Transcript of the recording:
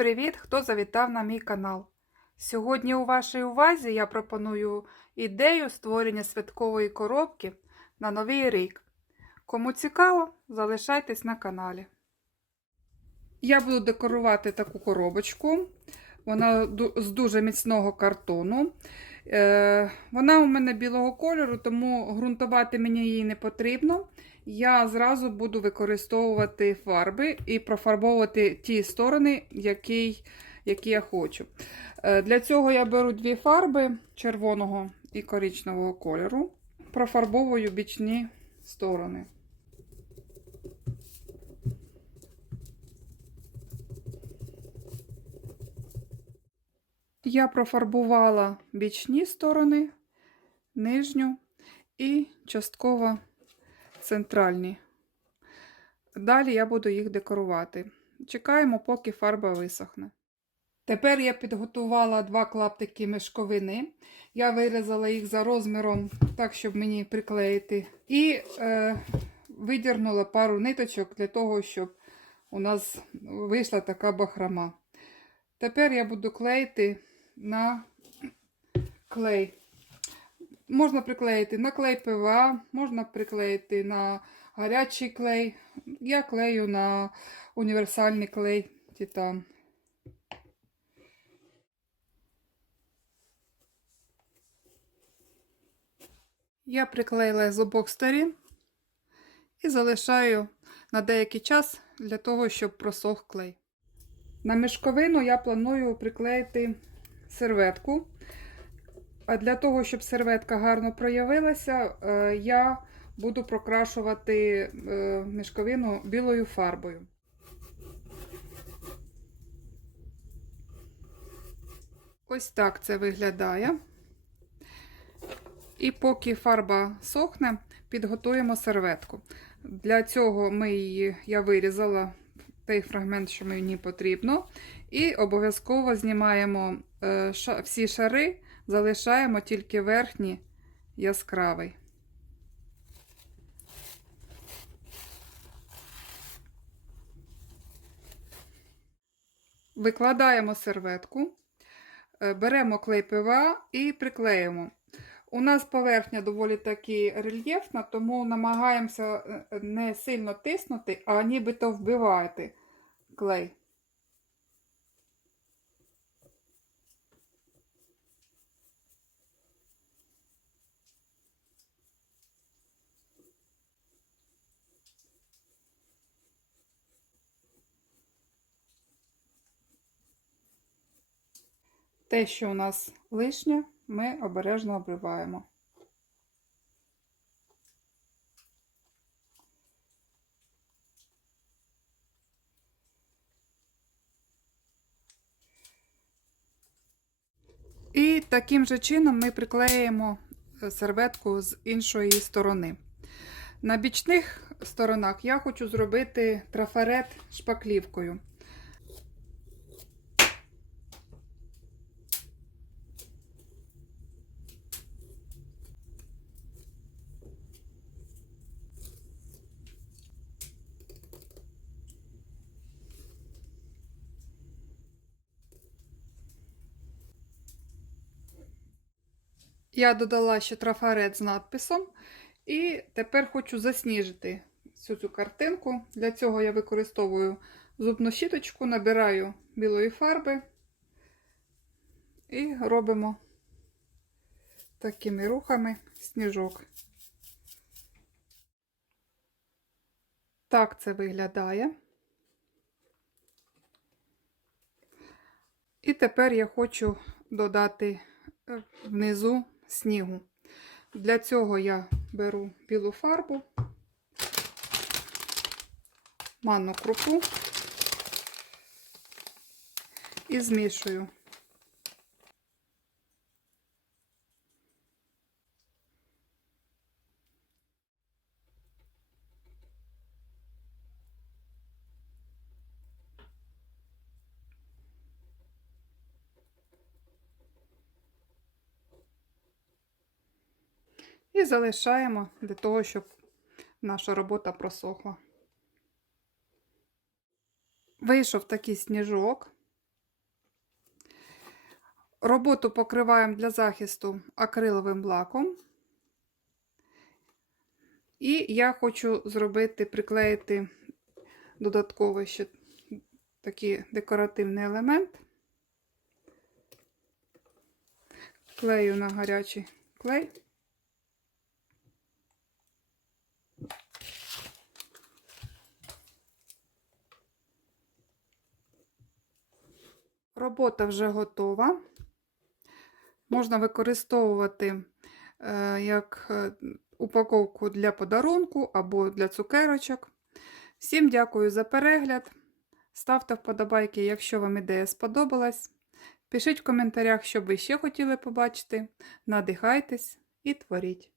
привіт, хто завітав на мій канал. Сьогодні у вашій увазі я пропоную ідею створення святкової коробки на новий рік. Кому цікаво, залишайтесь на каналі. Я буду декорувати таку коробочку. Вона з дуже міцного картону. Е, Вона у мене білого кольору, тому ґрунтувати мені її не потрібно. Я зразу буду використовувати фарби і профарбовувати ті сторони, які, які я хочу. Е, Для цього я беру дві фарби червоного і коричневого кольору, профарбовую бічні сторони. Я профарбувала бічні сторони, нижню і частково центральні. Далі я буду їх декорувати. Чекаємо, поки фарба висохне. Тепер я підготувала два клаптики мешковини. Я вирізала їх за розміром, так, щоб мені приклеїти. І е, видірнула пару ниточок для того, щоб у нас вийшла така бахрома. Тепер я буду клеїти на клей. Можна приклеїти на клей ПВА, можна приклеїти на гарячий клей. Я клею на універсальний клей Титан. Я приклеїла з обох сторін і залишаю на деякий час для того, щоб просох клей. На мішковину я планую приклеїти серветку. А для того, щоб серветка гарно проявилася, е, я буду прокрашувати е, мішковину білою фарбою. Ось так це виглядає. І поки фарба сохне, підготуємо серветку. Для цього ми її, я вирізала той фрагмент, що мені потрібно. І обов'язково знімаємо е, всі шари, залишаємо тільки верхній яскравий. Викладаємо серветку, е, беремо клей ПВА і приклеїмо. У нас поверхня доволі таки рельєфна, тому намагаємося е, не сильно тиснути, а нібито вбивати клей. Те, що у нас лишнє, ми обережно обриваємо. І таким же чином ми приклеїмо серветку з іншої сторони. На бічних сторонах я хочу зробити трафарет шпаклівкою. Я додала ще трафарет з надписом. І тепер хочу засніжити всю цю картинку. Для цього я використовую зубну щіточку, набираю білої фарби і робимо такими рухами сніжок. Так це виглядає. І тепер я хочу додати внизу снігу. Для цього я беру білу фарбу, манну крупу і змішую. І залишаємо для того, щоб наша робота просохла. Вийшов такий сніжок. Роботу покриваємо для захисту акриловим лаком. І я хочу зробити, приклеїти додатковий ще такий декоративний елемент. Клею на гарячий клей. Робота вже готова. Можна використовувати е, як е, упаковку для подарунку або для цукерочок. Всім дякую за перегляд. Ставте вподобайки, якщо вам ідея сподобалась. Пишіть в коментарях, що ви ще хотіли побачити. Надихайтесь і творіть.